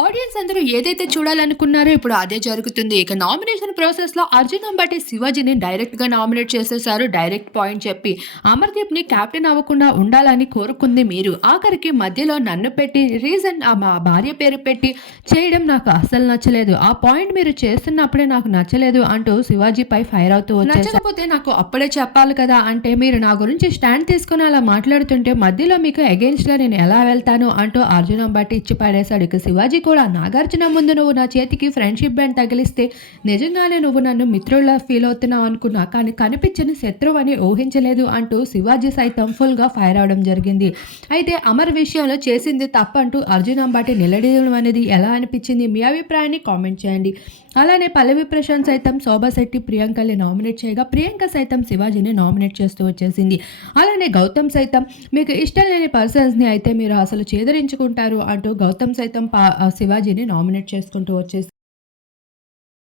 Audience అందరూ ఏదైతే చూడాలనుకున్నారో ఇప్పుడు అదే జరుగుతుంది. ఇక నామినేషన్ ప్రాసెస్లో అర్జున్ అంబటి శివాజీని డైరెక్ట్గా నామినేట్ చేసేసారు. డైరెక్ట్ పాయింట్ చెప్పి అమర్దీప్ని అవ్వకుండా ఉండాలని కోరుకుంది మీరు. ఆఖరికి మధ్యలో నన్ను పెట్టి రీజన్ మా భార్య పేరు పెట్టి చేయడం నాకు అస్సలు నచ్చలేదు. ఆ పాయింట్ మీరు చేస్తున్నప్పుడే నాకు నచ్చలేదు అంటూ శివాజీపై ఫైర్ అవుతూ నచ్చకపోతే నాకు అప్పుడే చెప్పాలి కదా అంటే మీరు నా గురించి స్టాండ్ తీసుకుని అలా మాట్లాడుతుంటే మధ్యలో మీకు అగేన్స్ట్గా నేను ఎలా వెళ్తాను అంటూ అర్జున్ అంబటి ఇచ్చి పడేశాడు ఇక శివాజీ కూడా నాగార్జున ముందు నువ్వు నా చేతికి ఫ్రెండ్షిప్ బ్యాండ్ తగిలిస్తే నిజంగానే నువ్వు నన్ను మిత్రుల్లా ఫీల్ అవుతున్నావు అనుకున్నా కానీ కనిపించని శత్రువు అని ఊహించలేదు అంటూ శివాజీ సైతం ఫుల్గా ఫైర్ అవడం జరిగింది. అయితే అమర్ విషయంలో చేసింది తప్పంటూ అర్జున్ అంబాటి నిలడేయడం అనేది ఎలా అనిపించింది మీ అభిప్రాయాన్ని కామెంట్ చేయండి. అలానే పల్లవి ప్రశాంత్ సైతం శోభా శెట్టి ప్రియాంకల్ని నామినేట్ చేయగా ప్రియాంక సైతం శివాజీని నామినేట్ చేస్తూ వచ్చేసింది. అలానే గౌతమ్ సైతం మీకు ఇష్టం లేని పర్సన్స్ని అయితే మీరు అసలు చేదరించుకుంటారు అంటూ గౌతమ్ సైతం పా- శివాజీని నామినేట్ చేసుకుంటూ వచ్చేసి